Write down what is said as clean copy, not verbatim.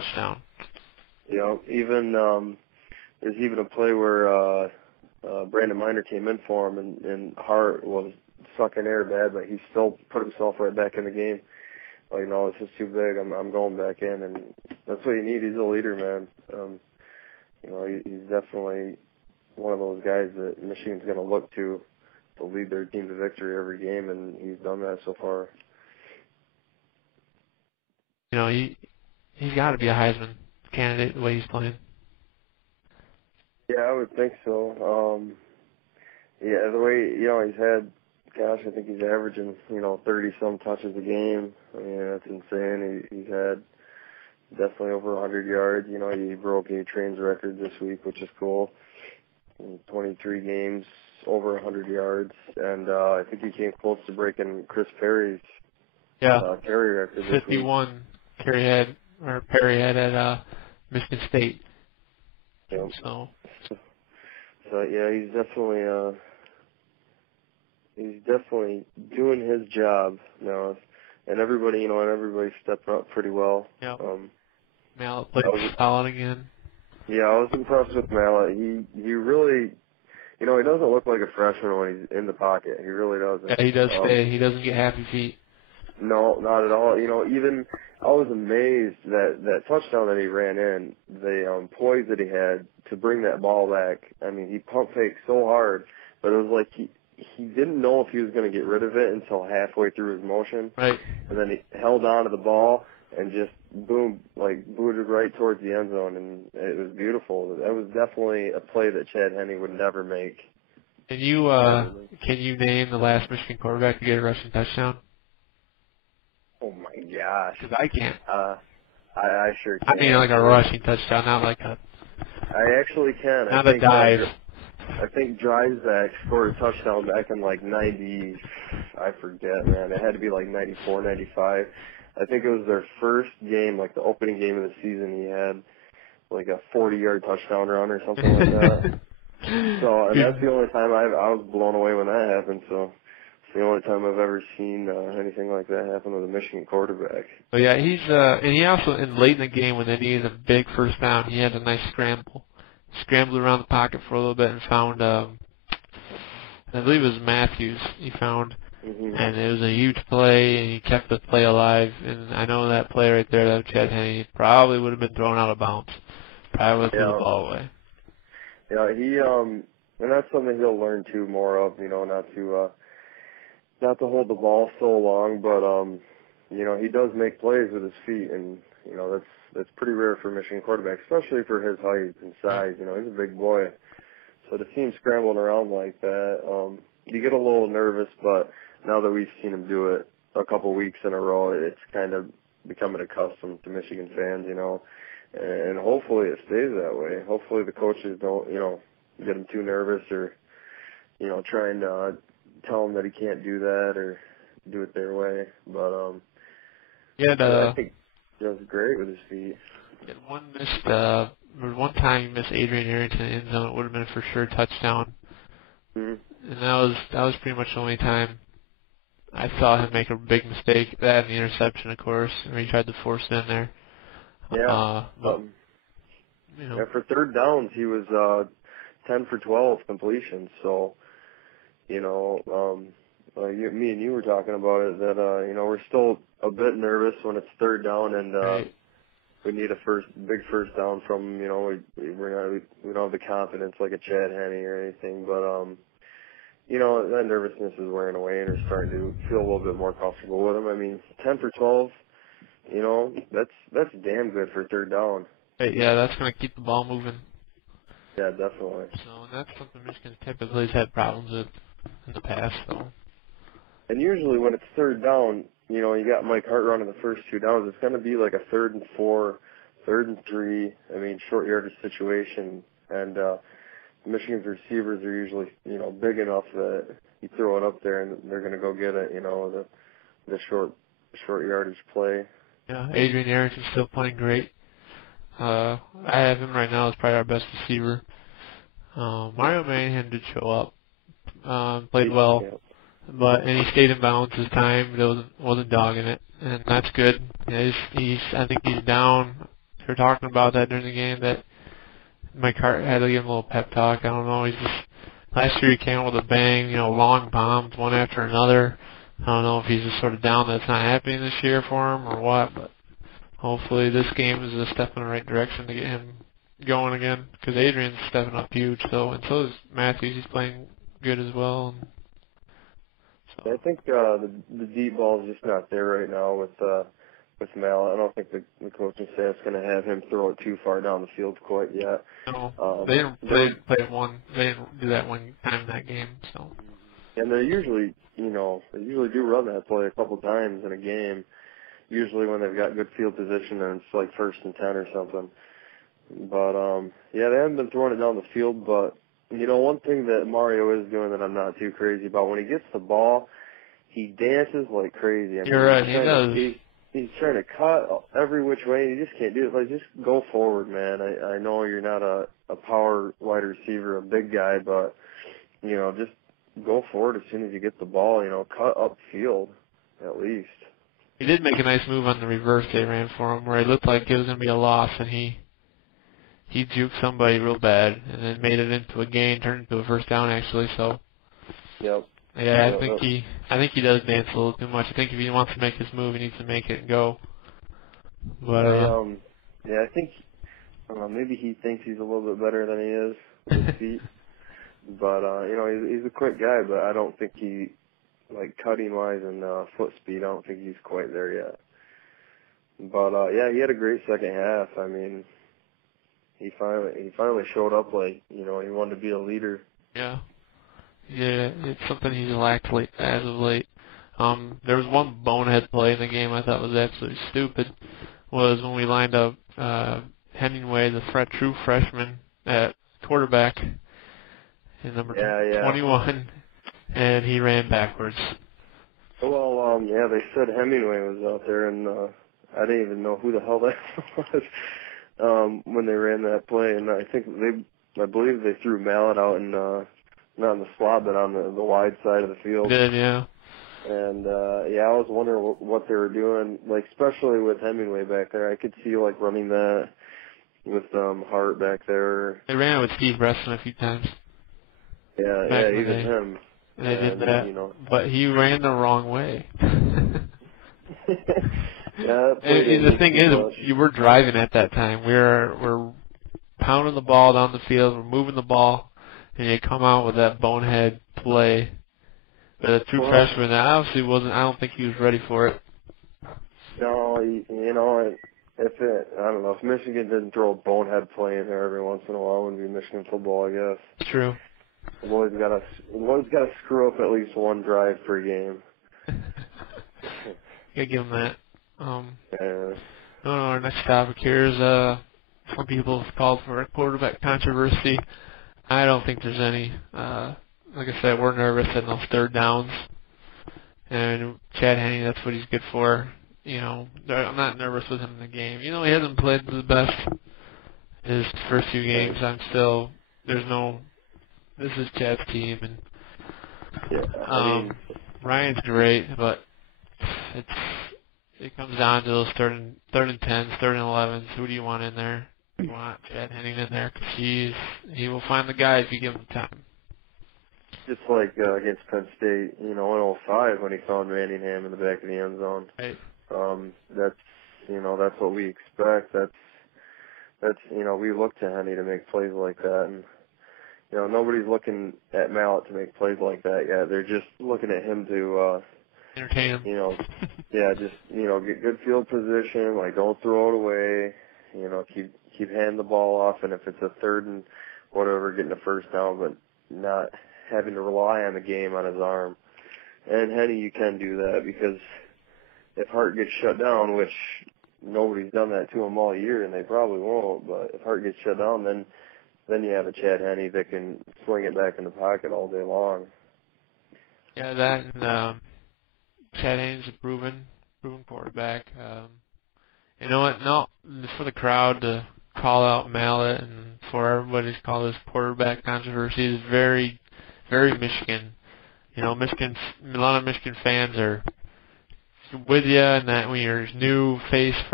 touchdown. You know, even there's even a play where Brandon Miner came in for him, and Hart was sucking air bad, but he still put himself right back in the game. Like, no, it's just too big. I'm going back in, and that's what you need. He's a leader, man. You know, he's definitely one of those guys that Michigan's going to look to lead their team to victory every game, and he's done that so far. You know, he's got to be a Heisman candidate the way he's playing. Yeah, I would think so. Yeah, the way, you know, he's had, gosh, I think he's averaging, 30-some touches a game. I mean, that's insane. He's had definitely over 100 yards. You know, he broke A-Train's record this week, which is cool. In 23 games, over 100 yards. And I think he came close to breaking Chris Perry's carry record this 51 week. Perry had at Michigan State. Yep. So yeah, he's definitely doing his job now, and everybody stepped up pretty well. Yeah. Mallet played solid again. Yeah, I was impressed with Mallet. He really, he doesn't look like a freshman when he's in the pocket. He really doesn't. Yeah, he does stay. He doesn't get happy feet. No, not at all. Even I was amazed that touchdown that he ran in, the poise that he had to bring that ball back. I mean, he pump faked so hard, but it was like he didn't know if he was going to get rid of it until halfway through his motion. Right. And then he held on to the ball and just boom, like booted right towards the end zone, and it was beautiful. That was definitely a play that Chad Henne would never make. Can you name the last Michigan quarterback to get a rushing touchdown? Oh my gosh. Because I can't. I sure can. I mean, like a rushing touchdown, not like a. I actually can. Not a dive. I think Drysdale scored a touchdown back in like 90. I forget, man. It had to be like 94, 95. I think it was their first game, like the opening game of the season. He had like a 40-yard touchdown run or something like that. So, and that's the only time I was blown away when that happened. So. The only time I've ever seen anything like that happen with a Michigan quarterback. But yeah, he's and he also late in the game when they needed a big first down, he had a nice scramble, scrambled around the pocket for a little bit and found I believe it was Matthews. He found, and it was a huge play, and he kept the play alive. And I know that play right there, that Chad Henne, probably would have been thrown out of bounds. Probably would have threw the ball away. Yeah, he and that's something he'll learn too more of. Not to hold the ball so long, but he does make plays with his feet, and that's pretty rare for a Michigan quarterback, especially for his height and size. He's a big boy, so to see him scrambling around like that, you get a little nervous. But now that we've seen him do it a couple weeks in a row, it's kind of becoming accustomed to Michigan fans, and hopefully it stays that way. Hopefully the coaches don't, get him too nervous or, trying to tell him that he can't do that or do it their way. But I think he does great with his feet. One time he missed Adrian Arrington in the end zone. It would have been for sure a touchdown. Mm-hmm. And that was pretty much the only time I saw him make a big mistake. That and the interception, of course, where he tried to force it in there. Yeah. For third downs, he was 10 for 12 completions. So, me and you were talking about it, that, we're still a bit nervous when it's third down and we need a big first down from, we don't have the confidence like a Chad Henne or anything, but, that nervousness is wearing away and we're starting to feel a little bit more comfortable with him. I mean, 10 for 12, that's damn good for third down. Yeah, that's going to keep the ball moving. Yeah, definitely. So that's something Michigan typically has had problems with in the past, though. And usually when it's third down, you got Mike Hart running the first two downs. It's going to be like a 3rd and 4, 3rd and 3. I mean, short yardage situation. And Michigan's receivers are usually, big enough that you throw it up there and they're going to go get it. The short yardage play. Yeah, Adrian Arrington's still playing great. I have him right now as probably our best receiver. Mario Manningham did show up, played well, and he stayed in bounds this time. Wasn't dogging it, and that's good. I think he's down They were talking about that during the game, that Mike Hart had to give him a little pep talk. I don't know. He's just, last year he came out with a bang, long bombs one after another. I don't know if he's just sort of down that it's not happening this year for him or what, but hopefully this game is a step in the right direction to get him going again, because Adrian's stepping up huge, and so is Matthews. He's playing good as well. And so. I think the deep ball is just not there right now with Mallet. I don't think the coaching staff's going to have him throw it too far down the field quite yet. No, they didn't play it one. They didn't do that one time in that game. So. And they usually do run that play a couple times in a game. Usually when they've got good field position and it's like 1st and 10 or something. But they haven't been throwing it down the field. But one thing that Mario is doing that I'm not too crazy about, when he gets the ball, he dances like crazy. I mean, You're right. He does. He's trying to cut every which way. He just can't do it. Like, just go forward, man. I know you're not a power wide receiver, a big guy, but just go forward as soon as you get the ball. Cut upfield at least. He did make a nice move on the reverse they ran for him, where it looked like it was going to be a loss, and he juked somebody real bad, and then made it into a gain, turned into a first down actually. So. Yep. Yeah, I think he does dance a little too much. I think if he wants to make his move, he needs to make it and go. But I think maybe he thinks he's a little bit better than he is with his feet. But he's a quick guy, but I don't think he, like, cutting wise and foot speed, I don't think he's quite there yet. But he had a great second half. I mean, he finally showed up like he wanted to be a leader. Yeah. Yeah, it's something he's lacked as of late. There was one bonehead play in the game I thought was absolutely stupid. Was when we lined up Hemingway, the true freshman, at quarterback in number 21, and he ran backwards. Well, they said Hemingway was out there, and I didn't even know who the hell that was when they ran that play. And I believe they threw Mallet out and. Not on the slot, but on the wide side of the field. Did, yeah. And, I was wondering what they were doing, like, especially with Hemingway back there. I could see, like, running that with Hart back there. They ran it with Steve Bresson a few times. Yeah, even him. They did that, but he ran the wrong way. The thing is, you were driving at that time. We're pounding the ball down the field. We're moving the ball. And you come out with that bonehead play. But a true freshman, that obviously wasn't. I don't think he was ready for it. No, I don't know, if Michigan didn't throw a bonehead play in there every once in a while, it wouldn't be Michigan football, I guess. True. We've always got to screw up at least one drive per game. Gotta give them that. Our next topic here is some people have called for a quarterback controversy. I don't think there's any. Like I said, we're nervous in those third downs. And Chad Henne, that's what he's good for. I'm not nervous with him in the game. He hasn't played the best his first few games. This is Chad's team. And Ryan's great, but it comes down to those third and 10s, third and 11s. Who do you want in there? You want Chad Henne in there because he will find the guy if you give him time. Just like against Penn State, in 2005 when he found Manningham in the back of the end zone. Right. That's what we expect. That's we look to Henne to make plays like that, and nobody's looking at Mallet to make plays like that yet. They're just looking at him to entertain him. Get good field position. Like, don't throw it away. Keep handing the ball off, and if it's a third and whatever, getting a first down, but not having to rely on the game on his arm. And Henne, you can do that, because if Hart gets shut down, which nobody's done that to him all year, and they probably won't, but if Hart gets shut down, then you have a Chad Henne that can swing it back in the pocket all day long. Yeah, that and Chad Henne's a proven quarterback. You know what? No, for the crowd to call out Mallet and for everybody to call this quarterback controversy is very, very Michigan. A lot of Michigan fans are with you, and that when you're new face